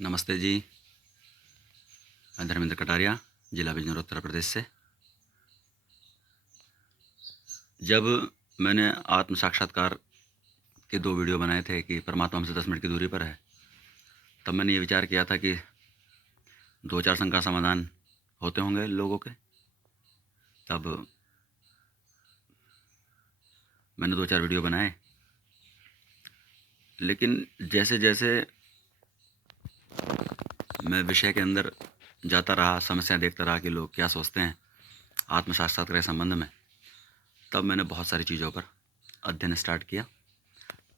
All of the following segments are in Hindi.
नमस्ते जी। मैं धर्मेंद्र कटारिया, जिला बिजनौर, उत्तर प्रदेश से। जब मैंने आत्म साक्षात्कार के 2 वीडियो बनाए थे कि परमात्मा हमसे 10 मिनट की दूरी पर है, तब मैंने ये विचार किया था कि 2-4 शंका समाधान होते होंगे लोगों के। तब मैंने 2-4 वीडियो बनाए, लेकिन जैसे जैसे मैं विषय के अंदर जाता रहा, समस्याएं देखता रहा कि लोग क्या सोचते हैं आत्म साक्षात्कार के संबंध में, तब मैंने बहुत सारी चीज़ों पर अध्ययन स्टार्ट किया।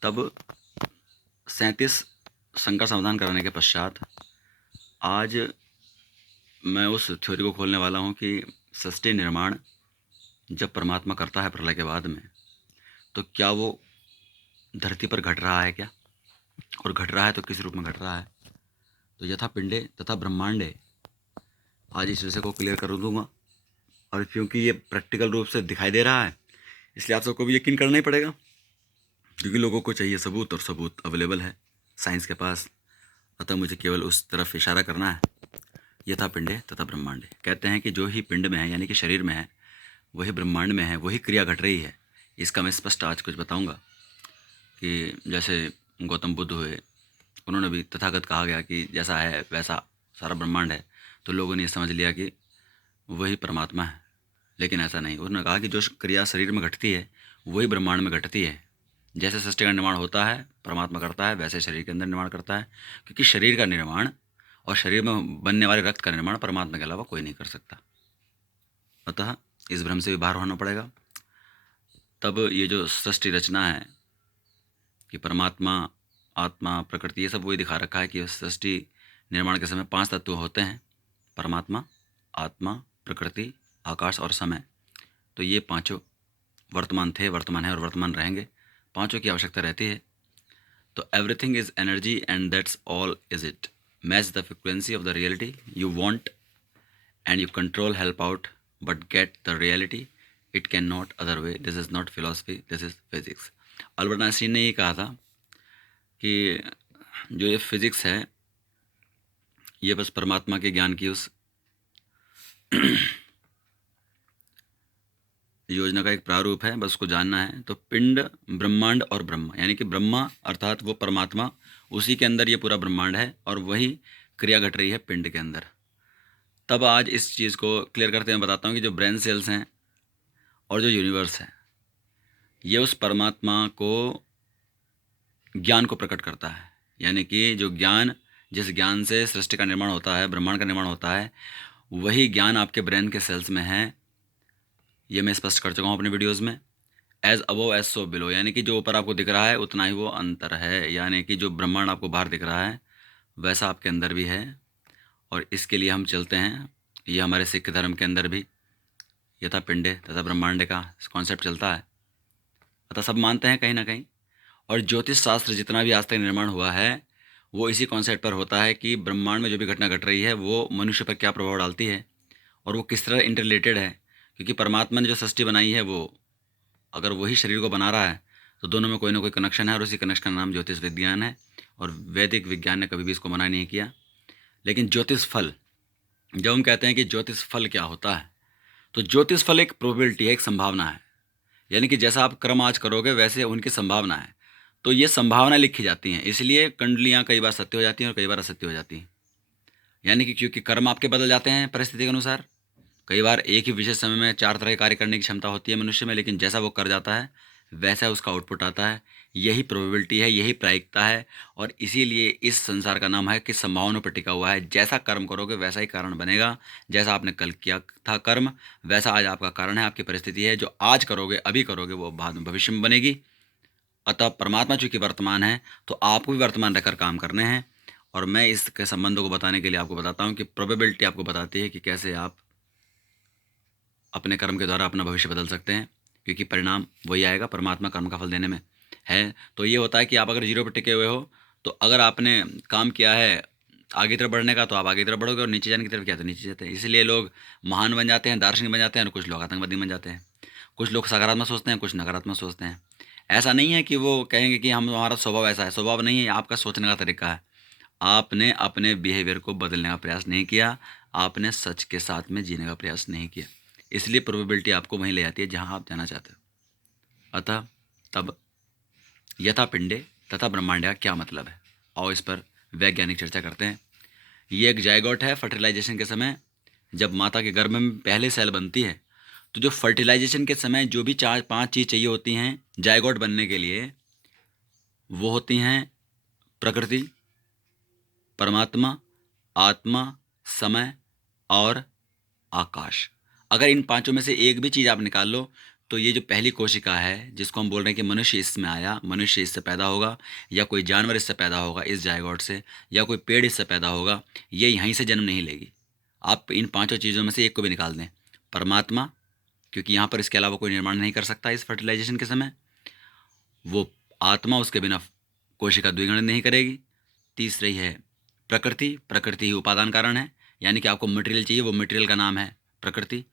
तब 37 शंका समाधान कराने के पश्चात आज मैं उस थ्योरी को खोलने वाला हूँ कि सृष्टि निर्माण जब परमात्मा करता है प्रलय के बाद में, तो क्या वो धरती पर घट रहा है क्या, और घट रहा है तो किस रूप में घट रहा है। तो यथा पिंडे तथा ब्रह्मांडे, आज इस विषय को क्लियर कर दूंगा। और क्योंकि ये प्रैक्टिकल रूप से दिखाई दे रहा है, इसलिए आप सबको भी यकीन करना ही पड़ेगा, क्योंकि लोगों को चाहिए सबूत, और सबूत अवेलेबल है साइंस के पास। अतः मुझे केवल उस तरफ इशारा करना है। यथा पिंडे तथा ब्रह्मांडे, कहते हैं कि जो ही पिंड में है यानी कि शरीर में है, वही ब्रह्मांड में है, वही क्रिया घट रही है। इसका मैं स्पष्ट आज कुछ बताऊंगा कि जैसे गौतम बुद्ध हुए, उन्होंने भी तथागत कहा गया कि जैसा है वैसा सारा ब्रह्मांड है, तो लोगों ने ये समझ लिया कि वही परमात्मा है। लेकिन ऐसा नहीं। उन्होंने कहा कि जो क्रिया शरीर में घटती है वही ब्रह्मांड में घटती है। जैसे सृष्टि का निर्माण होता है परमात्मा करता है, वैसे शरीर के अंदर निर्माण करता है, क्योंकि शरीर का निर्माण और शरीर में बनने वाले रक्त का निर्माण परमात्मा के अलावा कोई नहीं कर सकता। अतः इस भ्रम से भी बाहर होना पड़ेगा। तब ये जो सृष्टि रचना है कि परमात्मा, आत्मा, प्रकृति, ये सब वही दिखा रखा है कि सृष्टि निर्माण के समय 5 तत्व होते हैं: परमात्मा, आत्मा, प्रकृति, आकाश और समय। तो ये पांचों वर्तमान थे, वर्तमान है और वर्तमान रहेंगे। पांचों की आवश्यकता रहती है। तो everything is energy and that's all is it. Match the frequency of the reality you want and you control help out but get the reality it can not other way. This is not philosophy, this is physics. Albert Einstein ने ये कहा था कि जो ये फिजिक्स है ये बस परमात्मा के ज्ञान की उस योजना का एक प्रारूप है, बस उसको जानना है। तो पिंड, ब्रह्मांड और ब्रह्मा, यानी कि ब्रह्मा अर्थात वो परमात्मा, उसी के अंदर ये पूरा ब्रह्मांड है और वही क्रिया घट रही है पिंड के अंदर। तब आज इस चीज़ को क्लियर करते हुए बताता हूँ कि जो ब्रेन सेल्स हैं और जो यूनिवर्स है, ये उस परमात्मा को, ज्ञान को प्रकट करता है। यानी कि जो ज्ञान, जिस ज्ञान से सृष्टि का निर्माण होता है, ब्रह्मांड का निर्माण होता है, वही ज्ञान आपके ब्रेन के सेल्स में है। ये मैं स्पष्ट कर चुका हूँ अपने वीडियोज़ में। As above as so below, यानी कि जो ऊपर आपको दिख रहा है उतना ही वो अंतर है। यानी कि जो ब्रह्मांड आपको बाहर दिख रहा है वैसा आपके अंदर भी है। और इसके लिए हम चलते हैं, ये हमारे सिख धर्म के अंदर भी यथा पिंडे तथा ब्रह्मांड का कॉन्सेप्ट चलता है। अतः सब मानते हैं कहीं ना कहीं। और ज्योतिष शास्त्र जितना भी आज तक निर्माण हुआ है वो इसी कॉन्सेप्ट पर होता है कि ब्रह्मांड में जो भी घटना घट रही है वो मनुष्य पर क्या प्रभाव डालती है और वो किस तरह इंटररिलेटेड है। क्योंकि परमात्मा ने जो सृष्टि बनाई है, वो अगर वही शरीर को बना रहा है तो दोनों में कोई ना कोई कनेक्शन है, और उसी कनेक्शन का नाम ज्योतिष विज्ञान है। और वैदिक विज्ञान ने कभी भी इसको मना नहीं किया। लेकिन ज्योतिष फल, जब हम कहते हैं कि ज्योतिष फल क्या होता है, तो ज्योतिष फल एक प्रोबेबिलिटी है, एक संभावना है। यानी कि जैसा आप कर्म आज करोगे वैसे उनकी संभावना है। तो ये संभावना लिखी जाती हैं, इसलिए कुंडलियाँ कई बार सत्य हो जाती हैं और कई बार असत्य हो जाती हैं। यानी कि क्योंकि कर्म आपके बदल जाते हैं परिस्थिति के अनुसार। कई बार एक ही विशेष समय में 4 तरह के कार्य करने की क्षमता होती है मनुष्य में, लेकिन जैसा वो कर जाता है वैसा उसका आउटपुट आता है। यही प्रोबेबिलिटी है, यही प्रायिकता है। और इसीलिए इस संसार का नाम है कि संभावना पर टिका हुआ है। जैसा कर्म करोगे वैसा ही कारण बनेगा। जैसा आपने कल किया था कर्म, वैसा आज आपका कारण है, आपकी परिस्थिति है। जो आज करोगे, अभी करोगे, वो बाद में भविष्य में बनेगी। अतः परमात्मा चूँकि वर्तमान है तो आपको भी वर्तमान रहकर काम करने हैं। और मैं इसके संबंधों को बताने के लिए आपको बताता हूँ कि प्रोबेबिलिटी आपको बताती है कि कैसे आप अपने कर्म के द्वारा अपना भविष्य बदल सकते हैं, क्योंकि परिणाम वही आएगा, परमात्मा कर्म का फल देने में है। तो ये होता है कि आप अगर जीरो पर टिके हुए हो, तो अगर आपने काम किया है आगे की तरफ बढ़ने का, तो आप आगे की तरफ बढ़ोगे, और नीचे जाने की तरफ क्या, तो नीचे जाते हैं। इसलिए लोग महान बन जाते हैं, दार्शनिक बन जाते हैं, और कुछ लोग आतंकवादी बन जाते हैं। कुछ लोग सकारात्मक सोचते हैं, कुछ नकारात्मक सोचते हैं। ऐसा नहीं है कि वो कहेंगे कि हम, हमारा स्वभाव ऐसा है, स्वभाव नहीं है, आपका सोचने का तरीका है। आपने अपने बिहेवियर को बदलने का प्रयास नहीं किया, आपने सच के साथ में जीने का प्रयास नहीं किया, इसलिए प्रोबेबिलिटी आपको वहीं ले जाती है जहां आप जाना चाहते हो। अतः तब यथा पिंडे तथा ब्रह्मांड का क्या मतलब है, आओ इस पर वैज्ञानिक चर्चा करते हैं। ये एक जायगोट है। फर्टिलाइजेशन के समय जब माता के गर्भ में पहले सेल बनती है, तो जो फर्टिलाइजेशन के समय जो भी 4-5 चीज़ चाहिए होती हैं जायगोट बनने के लिए, वो होती हैं प्रकृति, परमात्मा, आत्मा, समय और आकाश। अगर इन पांचों में से एक भी चीज़ आप निकाल लो, तो ये जो पहली कोशिका है जिसको हम बोल रहे हैं कि मनुष्य इसमें आया, मनुष्य इससे पैदा होगा, या कोई जानवर इससे पैदा होगा इस जायगोट से, या कोई पेड़ इससे पैदा होगा, ये यहीं से जन्म नहीं लेगी। आप इन पांचों चीज़ों में से एक को भी निकाल दें, परमात्मा, क्योंकि यहाँ पर इसके अलावा कोई निर्माण नहीं कर सकता इस फर्टिलाइजेशन के समय, वो आत्मा, उसके बिना कोशिका द्विगुणित नहीं करेगी। तीसरी है प्रकृति, प्रकृति ही उपादान कारण है, यानी कि आपको मटेरियल चाहिए, वो मटेरियल का नाम है प्रकृति।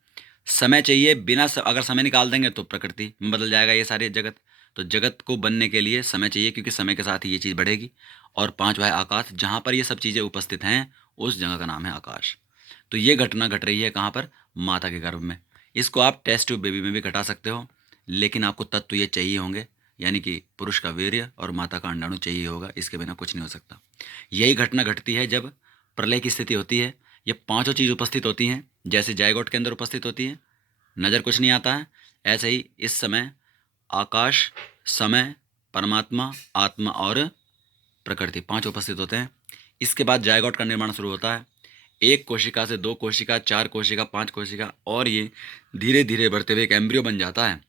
समय चाहिए, अगर समय निकाल देंगे तो प्रकृति में बदल जाएगा ये सारे जगत। तो जगत को बनने के लिए समय चाहिए, क्योंकि समय के साथ ही ये चीज़ बढ़ेगी। और पांचवा है आकाश, जहाँ पर ये सब चीज़ें उपस्थित हैं उस जगह का नाम है आकाश। तो ये घटना घट रही है कहाँ पर, माता के गर्भ में। इसको आप टेस्ट ट्यूब बेबी में भी घटा सकते हो, लेकिन आपको तत्व ये चाहिए होंगे, यानी कि पुरुष का वीर्य और माता का अंडाणु चाहिए होगा, इसके बिना कुछ नहीं हो सकता। यही घटना घटती है जब प्रलय की स्थिति होती है। ये पांचों चीज़ उपस्थित होती हैं, जैसे जायगोट के अंदर उपस्थित होती है, नज़र कुछ नहीं आता है, ऐसे ही इस समय आकाश, समय, परमात्मा, आत्मा और प्रकृति पांच उपस्थित होते हैं। इसके बाद जायगोट का निर्माण शुरू होता है। एक कोशिका से 2 कोशिका, 4 कोशिका, 5 कोशिका, और ये धीरे धीरे बढ़ते हुए एक एम्ब्रियो बन जाता है।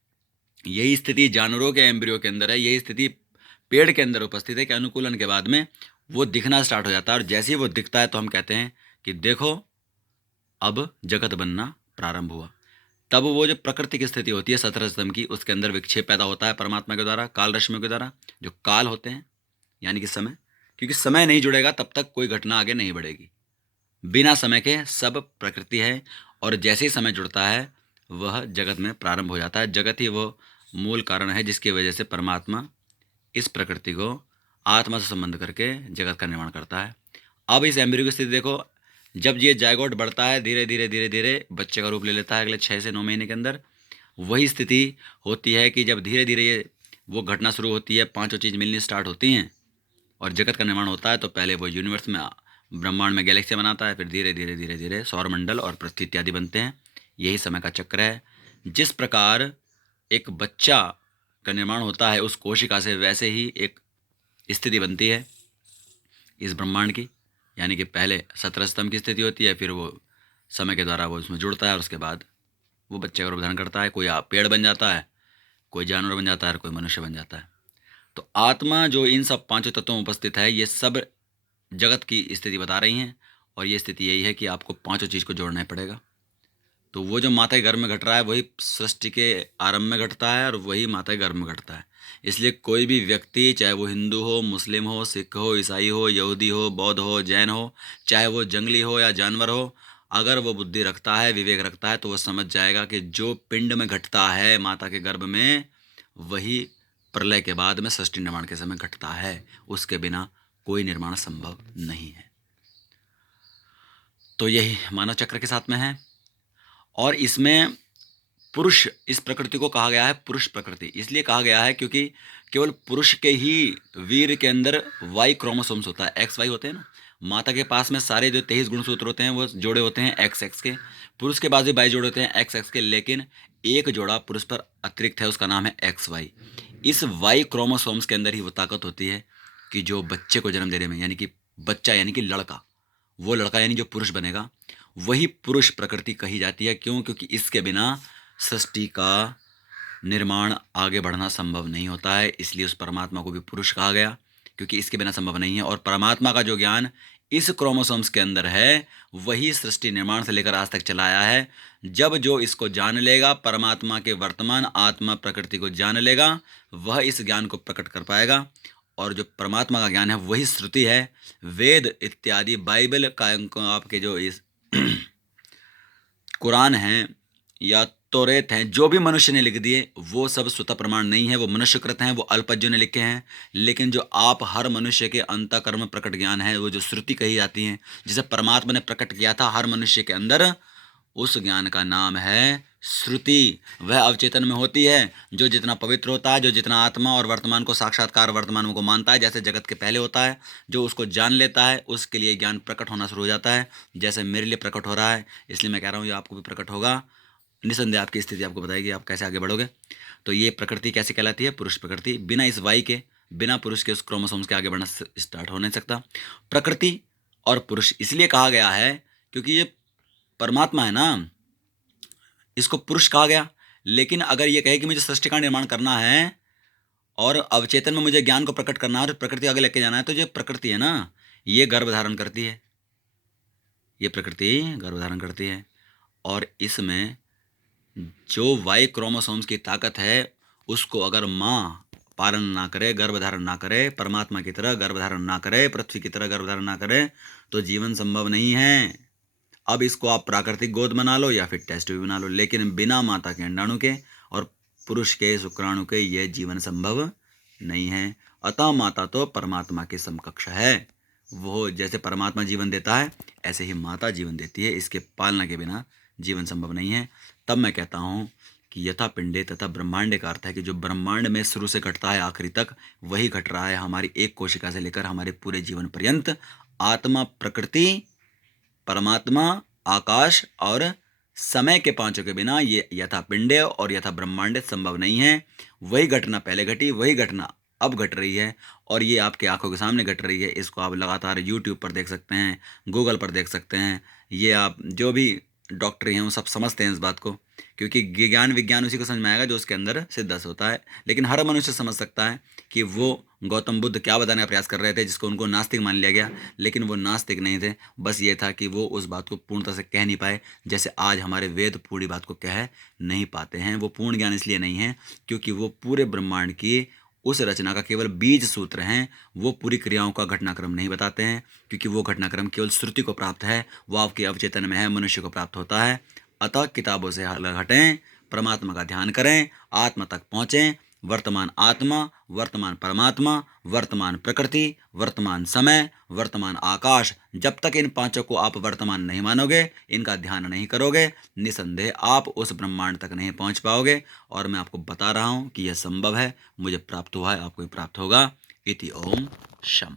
यही स्थिति जानवरों के एम्ब्रियो के अंदर है, यही स्थिति पेड़ के अंदर उपस्थित है कि अनुकूलन के बाद में वो दिखना स्टार्ट हो जाता है। और जैसे ही वो दिखता है तो हम कहते हैं कि देखो अब जगत बनना प्रारंभ हुआ। तब वो जो प्रकृति की स्थिति होती है 17 स्तंभ की, उसके अंदर विक्षेप पैदा होता है परमात्मा के द्वारा, काल रश्मि के द्वारा, जो काल होते हैं यानी कि समय, क्योंकि समय नहीं जुड़ेगा तब तक कोई घटना आगे नहीं बढ़ेगी। बिना समय के सब प्रकृति है, और जैसे ही समय जुड़ता है वह जगत में प्रारंभ हो जाता है। जगत ही वो मूल कारण है जिसकी वजह से परमात्मा इस प्रकृति को आत्मा से संबंध करके जगत का निर्माण करता है। अब इस एम्ब्रियो की स्थिति देखो, जब ये जायगोट बढ़ता है धीरे धीरे धीरे धीरे बच्चे का रूप ले लेता है अगले 6 से 9 महीने के अंदर, वही स्थिति होती है कि जब धीरे धीरे ये वो घटना शुरू होती है, पांचों चीज़ मिलनी स्टार्ट होती हैं और जगत का निर्माण होता है। तो पहले वो यूनिवर्स में, ब्रह्मांड में गैलेक्सियाँ बनाता है, फिर धीरे धीरे धीरे धीरे सौरमंडल और पृथ्वी इत्यादि बनते हैं। यही समय का चक्र है। जिस प्रकार एक बच्चा का निर्माण होता है उस कोशिका से, वैसे ही एक स्थिति बनती है इस ब्रह्मांड की, यानी कि पहले 17 स्तंभ की स्थिति होती है, फिर वो समय के द्वारा वो उसमें जुड़ता है और उसके बाद वो बच्चे का रूप धारण करता है। कोई पेड़ बन जाता है, कोई जानवर बन जाता है और कोई मनुष्य बन जाता है। तो आत्मा जो इन सब पांचों तत्वों में उपस्थित है, ये सब जगत की स्थिति बता रही हैं, और ये स्थिति यही है कि आपको पांचों चीज़ को जोड़ना ही पड़ेगा। तो वो जो माता के गर्भ में घट रहा है वही सृष्टि के आरंभ में घटता है और वही माता के गर्भ में घटता है। इसलिए कोई भी व्यक्ति, चाहे वो हिंदू हो, मुस्लिम हो, सिख हो, ईसाई हो, यहूदी हो, बौद्ध हो, जैन हो, चाहे वो जंगली हो या जानवर हो, अगर वो बुद्धि रखता है, विवेक रखता है, तो वो समझ जाएगा कि जो पिंड में घटता है माता के गर्भ में, वही प्रलय के बाद में सृष्टि निर्माण के समय घटता है। उसके बिना कोई निर्माण संभव नहीं है। तो यही मानव चक्र के साथ में है। और इसमें पुरुष, इस प्रकृति को कहा गया है पुरुष प्रकृति। इसलिए कहा गया है क्योंकि केवल पुरुष के ही वीर के अंदर वाई क्रोमोसोम्स होता है, एक्स वाई होते हैं ना। माता के पास में सारे जो 23 गुणसूत्र होते हैं वो जोड़े होते हैं एक्स एक्स के, पुरुष के पास भी 22 जोड़े होते हैं एक्स एक्स के, लेकिन एक जोड़ा पुरुष पर अतिरिक्त है, उसका नाम है एक्स वाई। इस वाई क्रोमोसोम्स के अंदर ही वो ताकत होती है कि जो बच्चे को जन्म देने में, यानी कि बच्चा यानी कि लड़का, वो लड़का यानी जो पुरुष बनेगा, वही पुरुष प्रकृति कही जाती है। क्यों? क्योंकि इसके बिना सृष्टि का निर्माण आगे बढ़ना संभव नहीं होता है। इसलिए उस परमात्मा को भी पुरुष कहा गया, क्योंकि इसके बिना संभव नहीं है। और परमात्मा का जो ज्ञान इस क्रोमोसोम्स के अंदर है, वही सृष्टि निर्माण से लेकर आज तक चला आया है। जब जो इसको जान लेगा, परमात्मा के वर्तमान आत्मा प्रकृति को जान लेगा, वह इस ज्ञान को प्रकट कर पाएगा। और जो परमात्मा का ज्ञान है वही श्रुति है, वेद इत्यादि, बाइबल का आपके जो इस कुरान हैं या तोरेत हैं, जो भी मनुष्य ने लिख दिए वो सब स्वतः प्रमाण नहीं है, वो मनुष्यकृत हैं, वो अल्पज्यों ने लिखे हैं। लेकिन जो आप हर मनुष्य के अंतःकरण में प्रकट ज्ञान है, वो जो श्रुति कही जाती है, जिसे परमात्मा ने प्रकट किया था हर मनुष्य के अंदर, उस ज्ञान का नाम है श्रुति। वह अवचेतन में होती है। जो जितना पवित्र होता है, जो जितना आत्मा और वर्तमान को साक्षात्कार वर्तमान को मानता है, जैसे जगत के पहले होता है, जो उसको जान लेता है, उसके लिए ज्ञान प्रकट होना शुरू हो जाता है। जैसे मेरे लिए प्रकट हो रहा है, इसलिए मैं कह रहा हूँ ये आपको भी प्रकट होगा। निसंदेह आपकी स्थिति आपको बताएगी आप कैसे आगे बढ़ोगे। तो ये प्रकृति कैसे कहलाती है? पुरुष प्रकृति। बिना इस वाई के, बिना पुरुष के, उस क्रोमोसोम्स के आगे बढ़ना स्टार्ट हो नहीं सकता। प्रकृति और पुरुष इसलिए कहा गया है क्योंकि ये परमात्मा है ना, इसको पुरुष कहा गया। लेकिन अगर ये कहे कि मुझे सृष्टि का निर्माण करना है और अवचेतन में मुझे ज्ञान को प्रकट करना है और प्रकृति आगे लेके जाना है, तो जो प्रकृति है ना, ये गर्भ धारण करती है। ये प्रकृति गर्भ धारण करती है और इसमें जो वाई क्रोमोसोम्स की ताकत है, उसको अगर माँ पालन ना करे, गर्भ धारण ना करे, परमात्मा की तरह गर्भ धारण ना करे, पृथ्वी की तरह गर्भ धारण ना करे, तो जीवन संभव नहीं है। अब इसको आप प्राकृतिक गोद बना लो या फिर टेस्ट भी बना लो, लेकिन बिना माता के अंडाणु के और पुरुष के शुक्राणु के यह जीवन संभव नहीं है। अतः माता तो परमात्मा के समकक्ष है। वो जैसे परमात्मा जीवन देता है, ऐसे ही माता जीवन देती है। इसके पालना के बिना जीवन संभव नहीं है। तब मैं कहता हूँ कि यथा पिंडे तथा ब्रह्मांडे का अर्थ है कि जो ब्रह्मांड में शुरू से घटता है आखिरी तक, वही घट रहा है हमारी एक कोशिका से लेकर हमारे पूरे जीवन पर्यंत। आत्मा, प्रकृति, परमात्मा, आकाश और समय के पांचों के बिना ये यथा पिंडे और यथा ब्रह्मांडे संभव नहीं है। वही घटना पहले घटी, वही घटना अब घट रही है और ये आपकी आंखों के सामने घट रही है। इसको आप लगातार यूट्यूब पर देख सकते हैं, गूगल पर देख सकते हैं। ये आप जो भी डॉक्टर हैं वो सब समझते हैं इस बात को, क्योंकि ज्ञान विज्ञान उसी को समझ में आएगा जो उसके अंदर सिद्धस होता है। लेकिन हर मनुष्य समझ सकता है कि वो गौतम बुद्ध क्या बताने का प्रयास कर रहे थे, जिसको उनको नास्तिक मान लिया गया। लेकिन वो नास्तिक नहीं थे, बस ये था कि वो उस बात को पूर्णतः से कह नहीं पाए। जैसे आज हमारे वेद पूरी बात को कह नहीं पाते हैं। वो पूर्ण ज्ञान इसलिए नहीं है क्योंकि वो पूरे ब्रह्मांड की उस रचना का केवल बीज सूत्र हैं। वो पूरी क्रियाओं का घटनाक्रम नहीं बताते हैं, क्योंकि वो घटनाक्रम केवल श्रुति को प्राप्त है, वो आपके अवचेतन में है, मनुष्य को प्राप्त होता है। अतः किताबों से हटें, परमात्मा का ध्यान करें, आत्मा तक पहुँचें। वर्तमान आत्मा, वर्तमान परमात्मा, वर्तमान प्रकृति, वर्तमान समय, वर्तमान आकाश, जब तक इन पांचों को आप वर्तमान नहीं मानोगे, इनका ध्यान नहीं करोगे, निसंदेह आप उस ब्रह्मांड तक नहीं पहुंच पाओगे। और मैं आपको बता रहा हूं कि यह संभव है, मुझे प्राप्त हुआ है, आपको भी प्राप्त होगा। इति ओम शम।